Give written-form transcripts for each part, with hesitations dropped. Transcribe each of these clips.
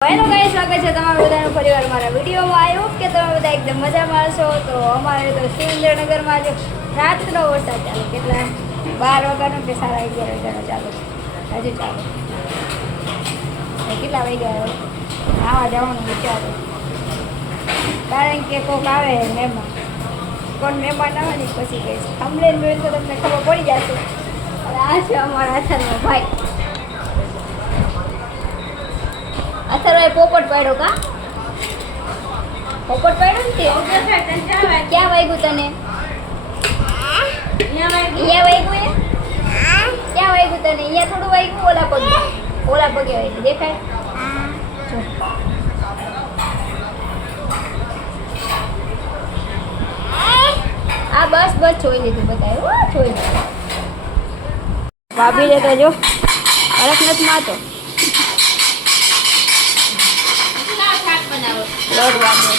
Hello guys, સ્વાગત છે તમારું બધાનું ફરીવાર મારા વિડીયોમાં. આવ્યો કે તમે બધા એકદમ મજામાં હશો. તો અમારે તો સુરેન્દ્રનગરમાં જો રાતનો વરસાદ ચાલુ, કેટલા 12 વાગ્યાનો કે 11:30 વાગ્યાનો ચાલુ, હજુ ચાલુ. કેટલા વાગ્યા આવા જવાનું વિચારો, કારણ કે કોઈક આવે મહેમાન. કોણ મહેમાન આવે ને પછી કહીશ, કમ્પ્લેન જોઈને તો તમને ખબર પડી જશે. અને આ છે અમારા અથરનો ભાઈ. અથરભાઈ પોપટ પાડ્યો કા? પોપટ પાડ્યો ને તે? ક્યાં વાગ્યું તને? અહીંયા વાગ્યું એ? ક્યાં વાગ્યું તને? અહીંયા થોડું વાગ્યું, ઓલા પગે વાગ્યું, દેખાય? આ બસ જોઈ લીધું બતાવ્યું, જોઈ લીધું. ભાભી તો જો અરખ નથી માતો. લોટ વાગે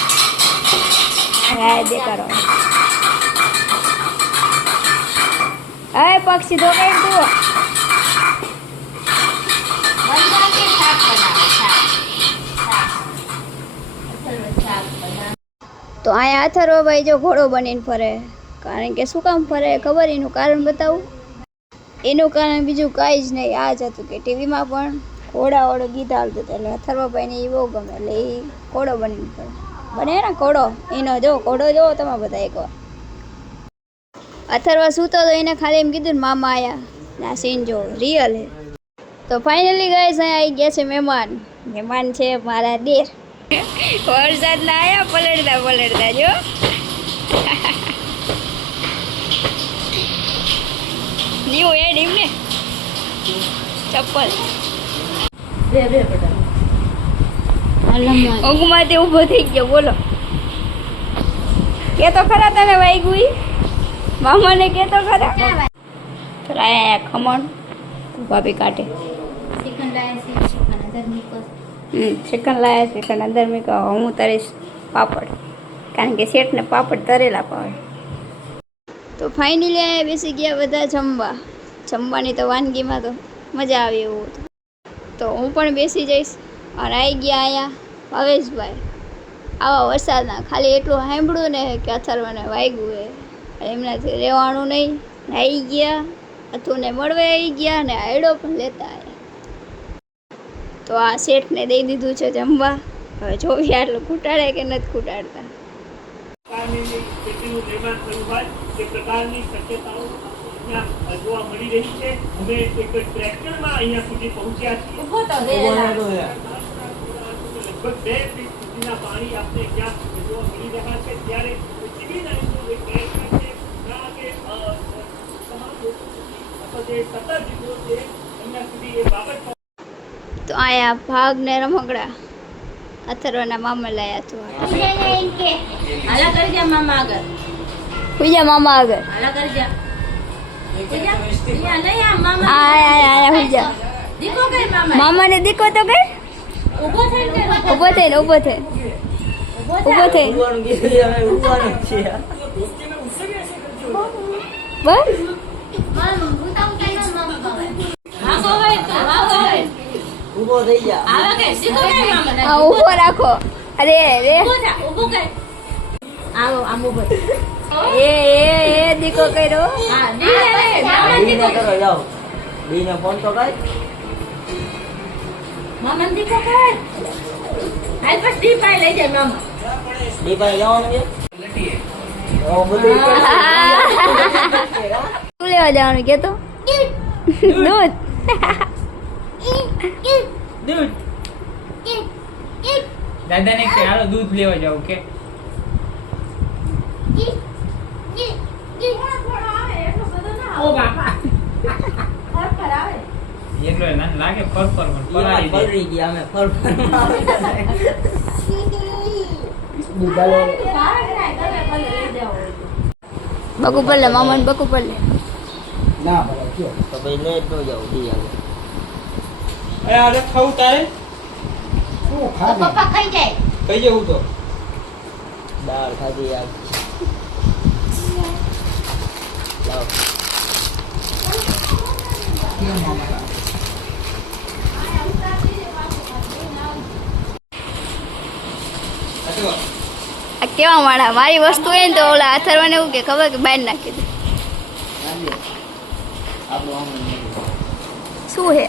દેખાડો. હવે પગ સીધો કરી દો. તો અહીંયા અથર્વભાઈ જો ઘોડો બનીને ફરે. કારણ કે શું કામ ફરે ખબર? એનું કારણ બતાવું. એનું કારણ બીજું કાંઈ જ નહીં, આ જ હતું કે ટીવીમાં પણ ઘોડાવાળો ગીત આવતું હતું, એટલે અથર્વભાઈને એ બહુ ગમે, એટલે એ ઘોડો બનીને ફરે. બને ને ઘોડો એનો, જો ઘોડો જોવો તમે બધા એકવાર. અથર્વ સૂતો તો એને ખાલી એમ કીધું ને મામા આયા ના સીન જો રિયલ હે. તો ફાઇનલી ગાઈસ અહીંયા આવી ગયા છે મહેમાન છે મારા દેર. વરસાદ ના આયા પલળતા જો. નીવ એડ એમને ચપ્પલ ઊંઘમાંથી ઊભો થઈ ગયો. બોલો, કે તો ખરા તને વાગ્યું? મામાને કે તો ખરા. ખમણ ભાભી કાઢે. ચિકન લાયા, ચિકન અંદર મૂકો. હું તરીશ પાપડ, કારણ કે શેઠને પાપડ તરેલા પાવે. તો ફાઇનલી અહીંયા બેસી ગયા બધા જમવાની તો વાનગીમાં તો મજા આવે એવું હતું. તો હું પણ બેસી જઈશ. અને આવી ગયા અહીંયા ભાવેશભાઈ. આવા વરસાદના ખાલી એટલું સાંભળ્યું ને કે અથર્વને વાગ્યું એ એમનાથી રહેવાનું નહીં. આવી ગયા, અથુને મળવા આવી ગયા ને આયડો પણ લેતા આવ્યા. તો આ શેઠને દઈ દીધું છે જમવા. હવે જોવી આટલું ખૂટાડે કે નથી ખૂટાડતા. જોવા મળી રહી છે. અમે એક ટ્રેક્ટરમાં અહીંયા સુધી પહોંચ્યા છીએ. લગભગ 2 ફીટ સુધીના પાણી આપણે ત્યાં જોવા મળી રહ્યા છે. ત્યારે સિવિલ લાઈનનું એક ટ્રેક્ટર છે, ત્યાં કે તમામ લોકો અથવા જે સત્તાધીશો છે અહીંયા સુધી એ બાબત. તો આયા ભાગ ને રમકડા અથર્વના મામા લાયા તો. હાલા કરી જા મામા આગળ. પૂજા મામા આગળ. હાલા કરી જા. મામા ને દીકો તો કઈ ઉભો થઈ ઉભો રાખો. અરે એ દીકો કર્યો. ફોન તો કર. મામા દીકો કર. હાલ બસ દીપાઈ લઈ જાય મામા. દીપાઈ જવાનું છે. શું લેવા જવાનું કે તો? દૂધ. દાદાને કે હાલો દૂધ લેવા જાવ કે ઓ બાપા એટલો ના લાગે ફરફર પણ પડી ગયા. અમે ફરફર બકુ પલ્લે મામાને બકુ પલ્લે ના ભલે કયો તો ભાઈ લે તો જાવ દી આવો. અરે આલે ખાવું તારે શું ખાધું? પપ્પા ખાઈ જાય. કઈ જવું તો દાળ ખાધી યાર. લાવ આ કેવા માણા મારી વસ્તુ હોય ને તો ઓલા અથર્વાને એવું કે ખબર કે બહાર નાખી દે શું હે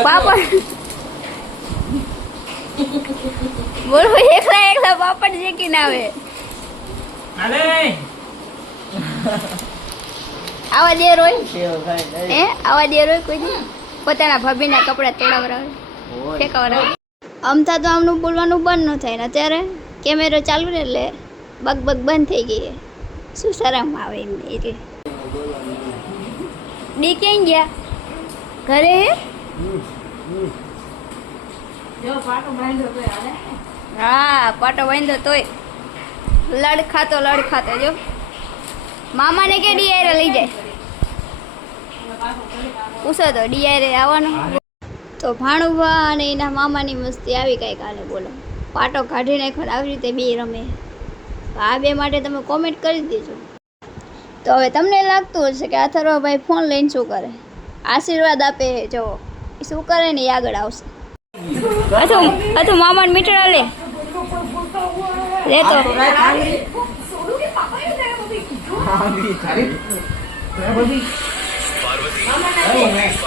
પાપડ બોલો એકલા એકલા પાપડ શેકીને આવે અરે આવા દેર હોય હે આવા દેર હોય કોઈ દી પોતાના ભાભીના કપડા તોડાવરાવે ફેંકાવરાવે અમથા તો આમનું બોલવાનું બંધ ન થાય ને અત્યારે કેમેરો ચાલુ ને એટલે બગ બગ બંધ થઈ ગઈ શું શરમ આવે એમને એટલે ડી ક્યાં ગયા ઘરે હા પાટો બાંધ્યો તોય લડખાતો જો મામાને કે ડીઆરે લઈ જાય પૂછો તો ડીઆરે આવવાનું તો ભાણુભા અને એના મામાની મસ્તી આવી કઈ કાલે બોલો પાટો કાઢી નાખો આવી રીતે બે રમે આ બે માટે તમે કોમેન્ટ કરી દેજો તો હવે તમને લાગતું હશે કે અથર્વભાઈ ફોન લઈને શું કરે આશીર્વાદ આપે જો શું કરે ને એ આગળ આવશે અથવા મામાને મીઠડા લે તો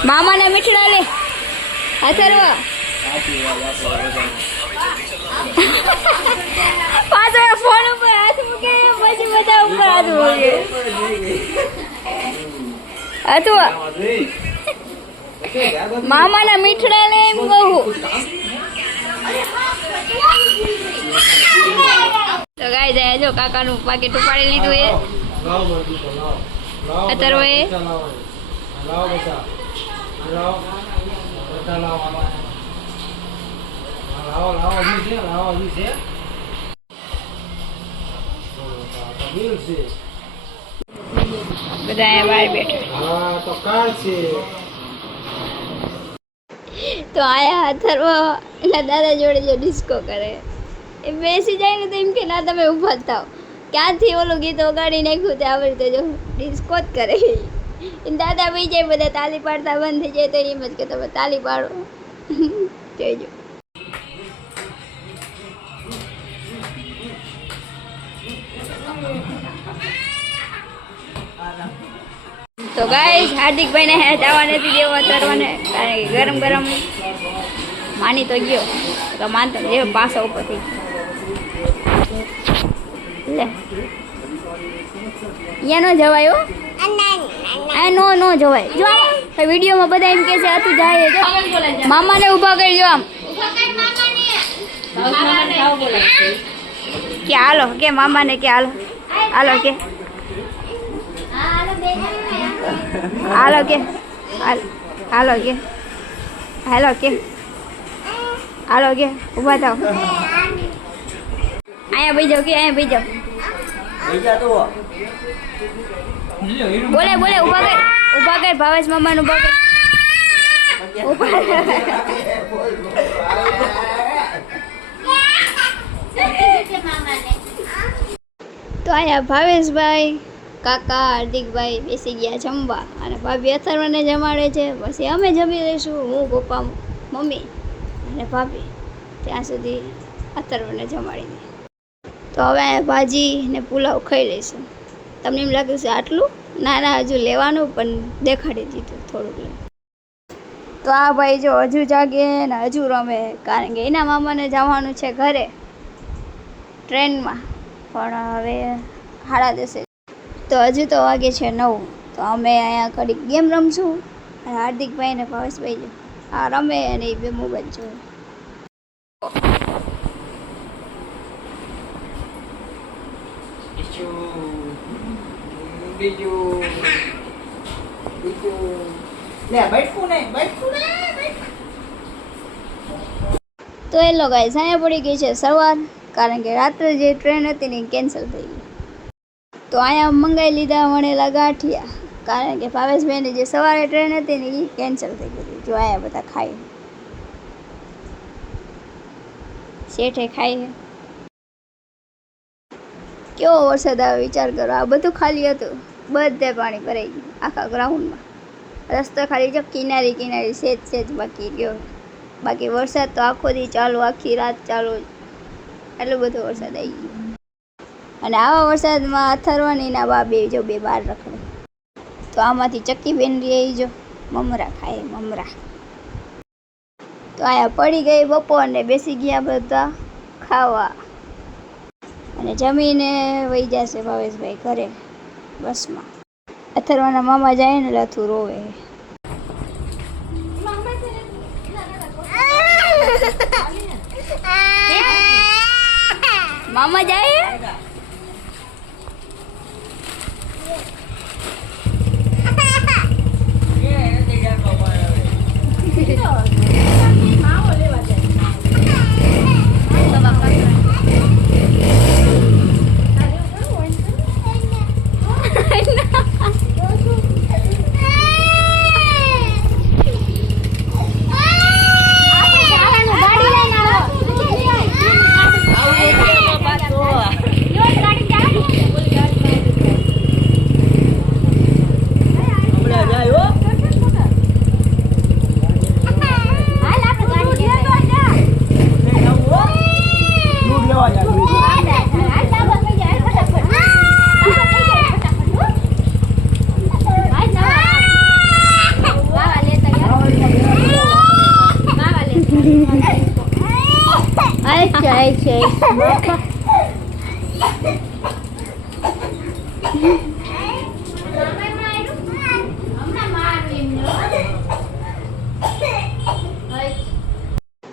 મામાને મીઠડા લે અથર્વા પાછો ફોન ઉપર હાથ મૂકે પછી બધા ઉપર હાથ મૂકે અથવા મામાના મીઠડા લે એમ કહું તો ગાય જાય જો કાકાનું પાકીટ ઉપાડી લીધું એ અત્યારે બધા બહાર બેઠા તો આયા અથર્વ એટલે દાદા જોડે જો ડિસ્કો કરે એ બેસી જાય ને તો એમ કે ના તમે ઊભા જ થાવ ક્યાંથી ઓલું ગીત વગાડી નાખ્યું તે આવી રીતે જો ડિસ્કો જ કરે દાદા બી જાય બધા તાલી પાડતા બંધ થઈ જાય તો એમ જ કે તમે તાલી પાડો જોઈજો તો ગાઈસ હાર્દિકભાઈને જવા નથી દેવો તરવાને કારણ કે ગરમ ગરમ માની તો ગયો તો માનતો જે પાછો ઉપરથી લે અહીંયા ન જવાય આ નો જવાય જો વિડીયોમાં બધા એમ કહે છે આ તું જાય જો મામાને ઊભા કરજો આમ કે હાલો કે મામાને કે હાલો હાલો કે હાલો કે હાલો કે હાલો કે હાલો કે ઊભા થાવ અહીંયા બેસી જાવ કે અહીંયા બેસી જાવ બોલે ઊભા કર ભાવેશ મામાને ઊભા કર તો અહીંયા ભાવેશભાઈ કાકા હાર્દિકભાઈ બેસી ગયા જમવા અને ભાભી અથર્વને જમાડે છે પછી અમે જમી લઈશું હું પપ્પા મમ્મી અને ભાભી ત્યાં સુધી અથર્વને જમાડી દે તો હવે ભાજી ને પુલાવ ખાઈ લઈશું તમને એમ લાગે છે આટલું ના હજુ લેવાનું પણ દેખાડી દીધું થોડુંક લે તો આ ભાઈ જો હજુ જાગે ને હજુ રમે કારણ કે એના મામાને જવાનું છે ઘરે ટ્રેનમાં પણ હવે 10:30 તો હજુ તો વાગે છે 9 તો અમે અહીંયા ઘડીક ગેમ રમશું અને હાર્દિકભાઈ ને ભાવેશભાઈ જો આ રમે અને એ બે મોબાઈલ જોવે તો એ લોકો અહીંયા પડી ગઈ છે સવાર કારણ કે રાત્રે જે ટ્રેન હતી ને કેન્સલ થઈ ગઈ તો અહીંયા મંગાવી લીધા વણેલા ગાંઠિયા કારણ કે ભાવેશભાઈની જે સવારે ટ્રેન હતી ને એ કેન્સલ થઈ ગઈ જો અહીંયા બધા ખાય શેઠે ખાય કેવો વરસાદ આવે વિચાર કરો આ બધું ખાલી હતું બધે પાણી ભરાઈ ગયું આખા ગ્રાઉન્ડમાં રસ્તો ખાલી જો કિનારી સેજ બાકી ગયો બાકી વરસાદ તો આખો દી ચાલુ આખી રાત ચાલુ એટલો બધો વરસાદ આવી ગયો. અને આવા વરસાદમાં અથર્વાની ના બા બે જો બે બહાર રખડે. તો આમાંથી ચક્કી બેન રહી જો મમરા ખાય મમરા. તો અહીંયા પડી ગઈ બપોરને બેસી ગયા બધા ખાવા. અને જમીને વહી જશે ભાવેશભાઈ ઘરે બસમાં. અથર્વાના મામા જાય ને લથું રોવે. મામા જાય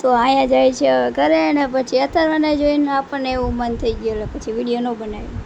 તો અહીંયા જાય છે હવે ઘરે. ને પછી અથર્વાને જોઈને આપણને એવું મન થઈ ગયું એટલે પછી વિડીયો ન બનાવ્યો.